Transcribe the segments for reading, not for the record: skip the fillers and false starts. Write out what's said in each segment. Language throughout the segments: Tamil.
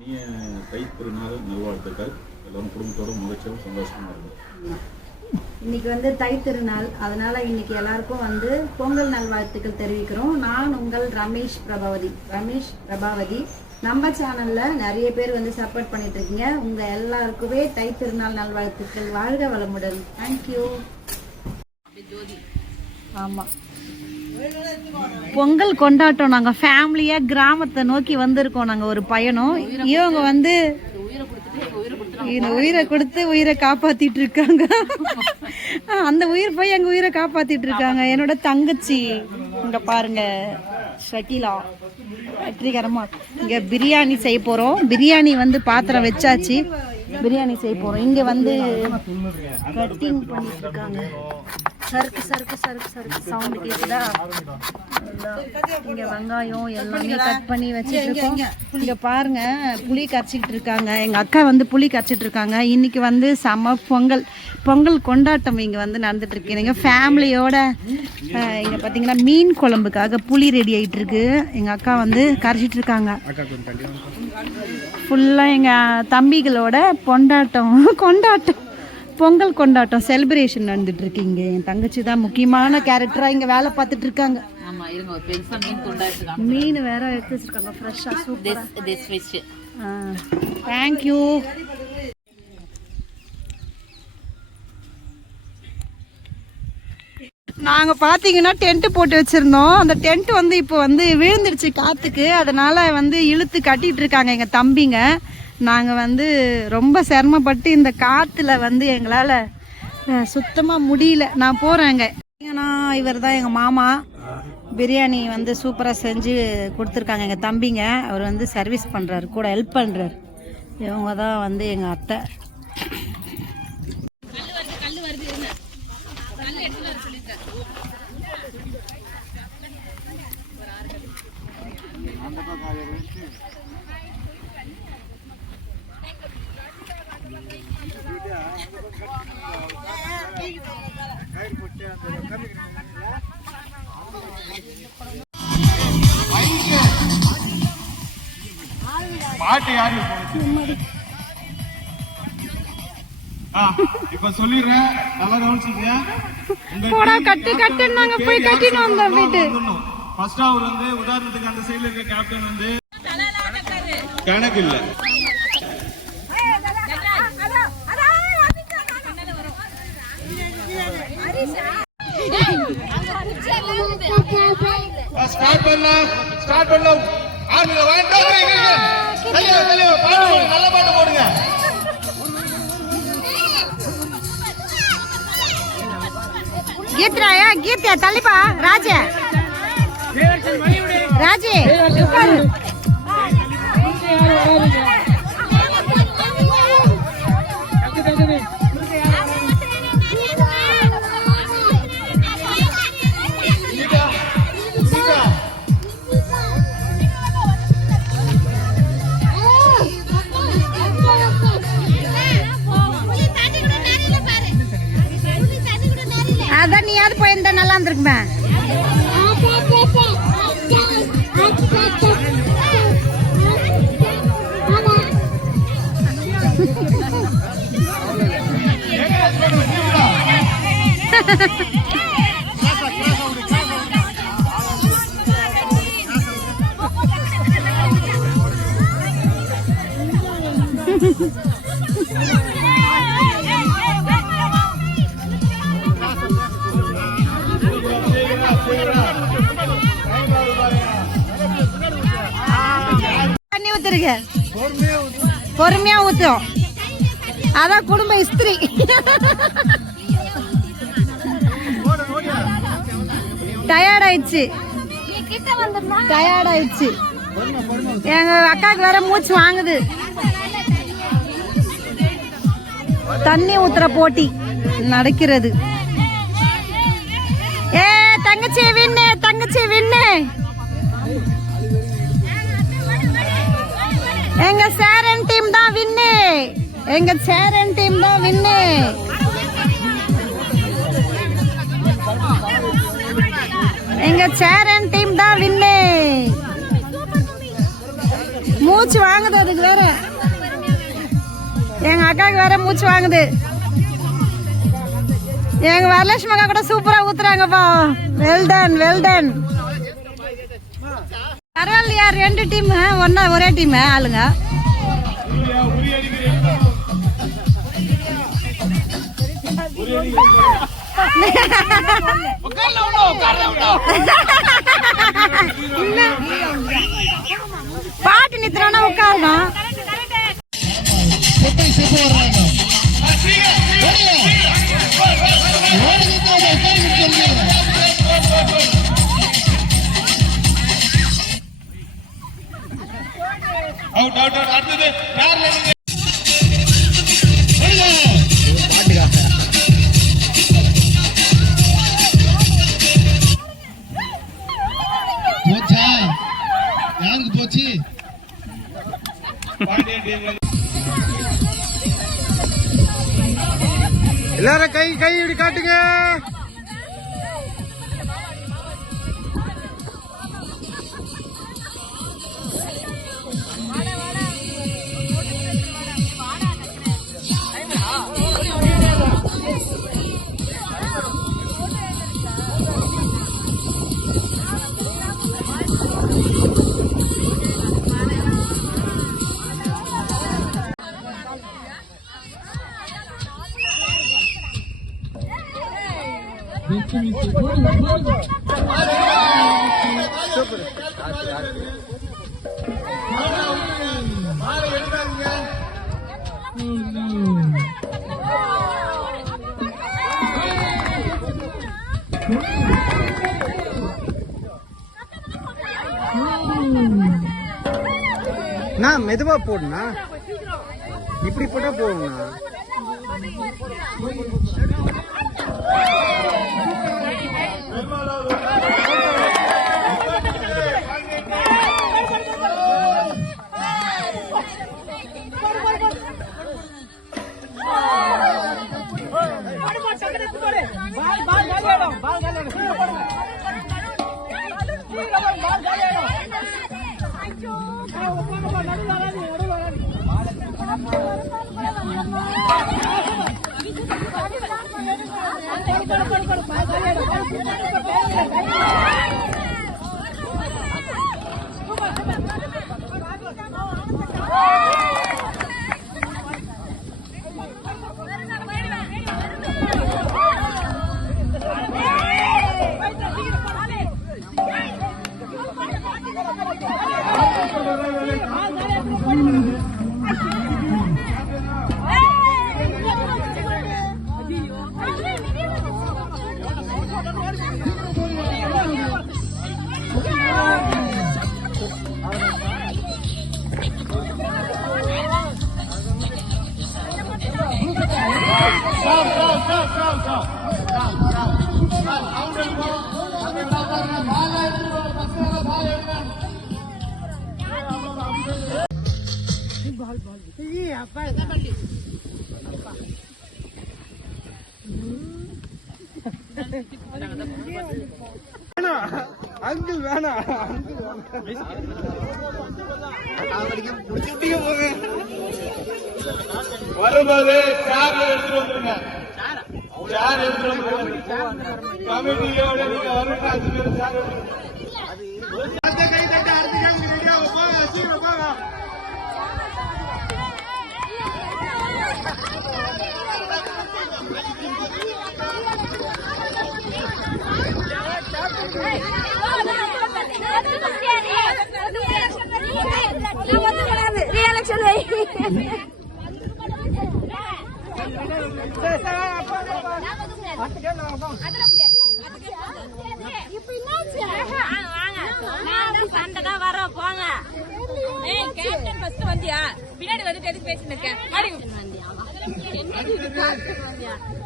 இனிய தைத்திருநாள் நல்வாழ்த்துக்கள். எல்லோரும் குடும்பத்தோடு மகிழ்ச்சியும் சந்தோஷமாக இருக்கும். இன்னைக்கு வந்து தைத்திருநாள், அதனால இன்னைக்கு எல்லாருக்கும் வந்து பொங்கல் நல்வாழ்த்துக்கள் தெரிவிக்கிறோம். நான் உங்கள் ரமேஷ் பிரபாவதி. நம்ம சேனல்ல நிறைய பேர் வந்து சப்போர்ட் பண்ணிட்டு இருக்கீங்க. உங்க எல்லாருக்குமே தைத்திருநாள் நல்வாழ்த்துக்கள். வாழ்க வளமுடன். தேங்க்யூ. ஆமா, பொங்கல் கொண்டாட்டம். நாங்கள் ஃபேமிலியாக கிராமத்தை நோக்கி வந்திருக்கோம். நாங்கள் ஒரு பயணம். இவங்க வந்து இந்த உயிரை கொடுத்து உயிரை காப்பாத்திட்டு இருக்காங்க. அந்த உயிர் போய் எங்கள் உயிரை காப்பாத்திட்டு இருக்காங்க. என்னோட தங்கச்சி இங்க பாருங்க, ஷகிலா. வெற்றிகரமா இங்க பிரியாணி செய்ய போறோம். பிரியாணி வந்து பாத்திரம் வச்சாச்சு, பிரியாணி செய்ய போறோம். இங்க வந்து கட்டிங் பண்ணிட்டு இருக்காங்க. சருக்கு சருக்கு சருக்கு சருக்கு சவுண்ட் கேக்குதா? இங்க வெங்காயம் எல்லாமே கட் பண்ணி வச்சுட்டு இருக்கோம். இங்க பாருங்க, புளி கரைச்சிக்கிட்டு இருக்காங்க. எங்க அக்கா வந்து புளி கரைச்சிட்டு இருக்காங்க. இன்னைக்கு வந்து செம்ம பொங்கல் கொண்டாட்டம் இங்க வந்து நடந்துட்டு இருக்கு. எங்க ஃபேமிலியோட இங்க பாத்தீங்கன்னா மீன் குழம்புக்காக புளி ரெடி ஆயிட்டு இருக்கு. எங்க அக்கா வந்து கரைச்சிட்டு இருக்காங்க. ஃபுல்லா எங்க தம்பிகளோட கொண்டாட்டம் பொங்கல் கொண்டாட்டம் செலிப்ரேஷன் நடந்துட்டு இருக்கு. இங்க என் தங்கச்சி தான் முக்கியமான கேரக்டரா இங்க வேலை பார்த்துட்டு இருக்காங்க. மீன் வேற எடுத்து வச்சிருக்காங்க ஃப்ரெஷ்ஷா, சூப்பரா. தேங்க்யூ. நாங்கள் பார்த்தீங்கன்னா டென்ட்டு போட்டு வச்சுருந்தோம். அந்த டென்ட் வந்து இப்போ வந்து விழுந்துருச்சு காற்றுக்கு. அதனால் வந்து இழுத்து கட்டிகிட்டு இருக்காங்க எங்கள் தம்பிங்க. நாங்கள் வந்து ரொம்ப சிரமப்பட்டு இந்த காற்றுல வந்து எங்களால் சுத்தமாக முடியல. நான் போகிறேங்க. ஏன்னா இவர் தான் எங்கள் மாமா. பிரியாணி வந்து சூப்பராக செஞ்சு கொடுத்துருக்காங்க எங்கள் தம்பிங்க. அவர் வந்து சர்வீஸ் பண்ணுறாரு, கூட ஹெல்ப் பண்ணுறாரு. இவங்க தான் வந்து எங்கள் அத்தை. பாட்டு யாரு இப்ப சொல்லிடுறேன், நல்லா கவனிச்சிருக்கியா? கட்டுனாங்க, போய் கட்டிட்டு வந்தோம் வீட்டு. ஃபர்ஸ்ட் அவர் வந்து உதாரணத்துக்கு அந்த சைடுல இருக்க கேப்டன் வந்து கணக்கு இல்ல. ஸ்டார்ட் பண்ணலாம். ஆர்மில வாங்க, நல்ல பாட்டு போடுங்க. கீர்த்தியா தள்ளிப்பா. ராஜே அதான் நீயாவது போயிருந்தா நல்லா இருந்திருக்குமே. தண்ணி ஊத்துருங்க, பொறுமையா ஊத்தும். அதான் குடும்ப இஸ்திரி. டயர்ட் ஆயிடுச்சு. எங்க அக்காவுக்கு வேற மூச்சு வாங்குது. தண்ணி ஊத்துற போட்டி நடக்கிறது. ஏ தங்கச்சி வின்னு, தங்கச்சி வின்னு. எங்க சேரன் டீம் தான் வின்னு. எங்க சேரன் டீம் தான் வின்னு. எங்க சேரன் டீம் தான் வின்னு. மூச்சு வாங்குது அதுக்கு வேற. எங்க அக்காவுக்கு வேற மூச்சு வாங்குது. எங்க வரலட்சுமி அக்கா கூட சூப்பரா ஊத்துறாங்கப்பா. Well done well done. பரவாயில்லையா, 2 டீம் ஒரே டீம் ஆளுங்க. பாட்டு நிறுத்தினா உட்காரணும். அடுத்தது போச்சா? யாருக்கு போச்சு? எல்லாரும் கை கை இப்படி காட்டுங்க. நான் மெதுவா போடுனா, இப்படி போட்டா போடுனா. அங்கு வேணாம், வரும்போது சேர் எடுத்துட்டு வந்துருங்க. சேர் எடுத்துட்டு வந்துருங்க. கமிட்டியோட நீங்க வருங்க. அடுத்த கை தட்டு, அடுத்த கேம் ரெடியா போங்க, சீக்கிரம் போங்க. சண்டைதான் வர போங்க. கேப்டன் ஃபர்ஸ்ட் வந்தியா? பின்னாடி வந்துட்டு எதுக்கு பேசிட்டு இருக்கேன்?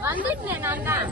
வந்துட்டேன் நான் தான்.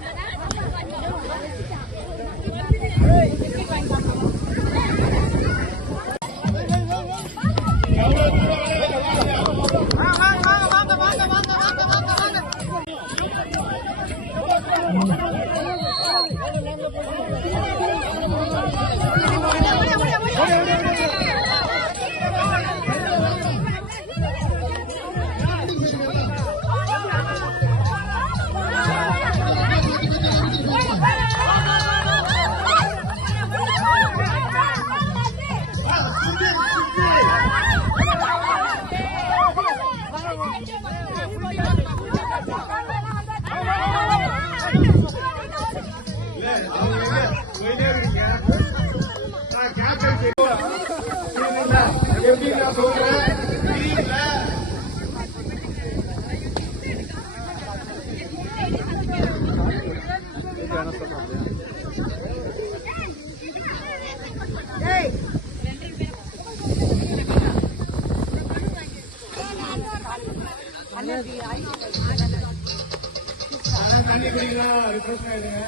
தண்ணி குடிக்கலாம், ரிஃப்ரெஷ் ஆயிடுங்க.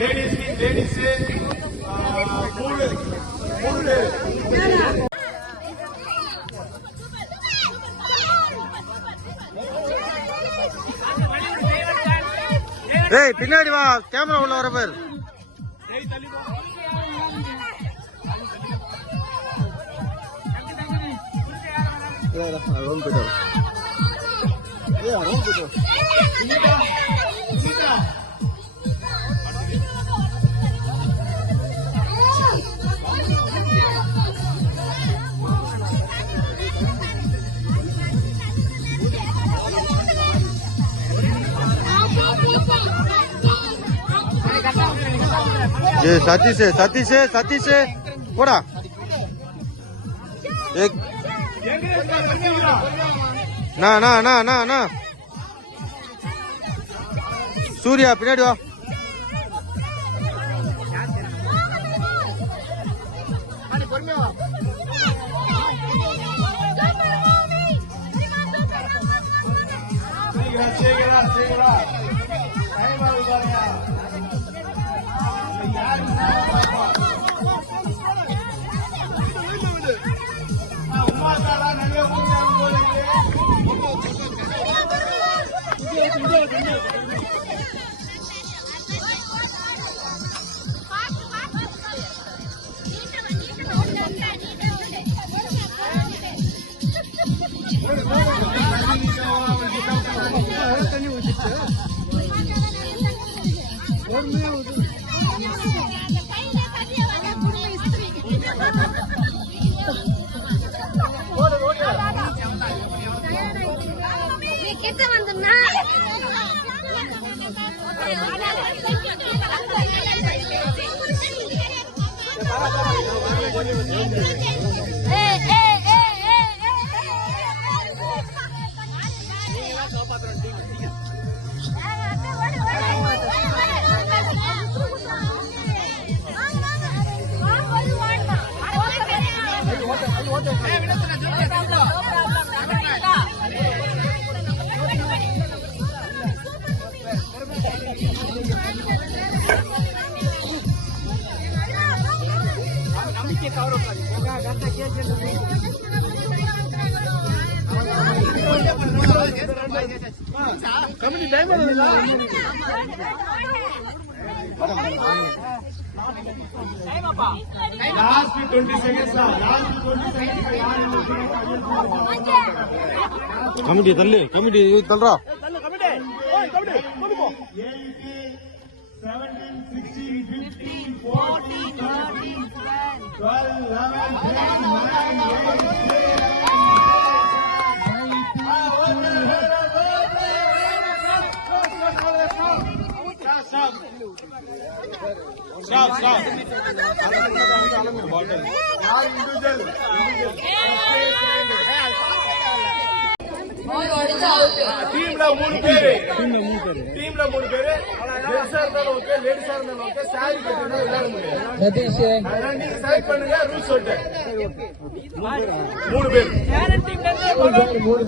லேடிஸ் ஏய் பின்னாடி வா, கேமரா உள்ள வர பேர். ये सतीश போடா. एक ना सूर्या பின்னாடி வா. लास्ट 20 seconds कमिटी तल्रा டீம்ல 3 பேரு ஜென்ஸா இருந்தாலும் ஓகே, லேடிஸா இருந்தாலும் ஓகே, சாரி கட்டினா விளையாட முடியும். அதனால நீங்க செலக்ட் பண்ணுங்க, ரூல்ஸ் சொல்லிட்டு 3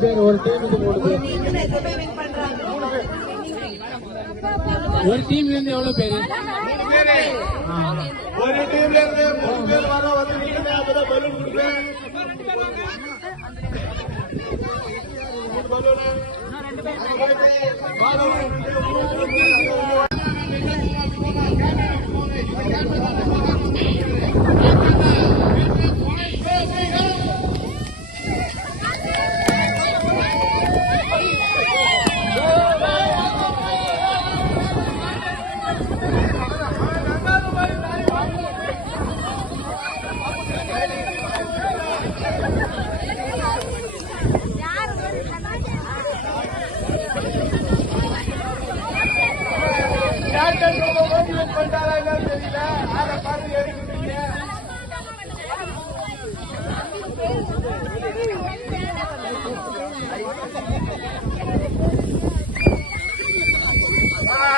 பேர் ஒரு டீம்ல இருந்து எவ்வளவு பேரு? ஒரு டீம்ல இருந்து 3 பேர் வந்து நீங்க அப்பதான் பலூன் கொடுப்பேன்.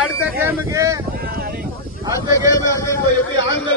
அடுத்த கேமுக்கு எப்படி ஆண்கள்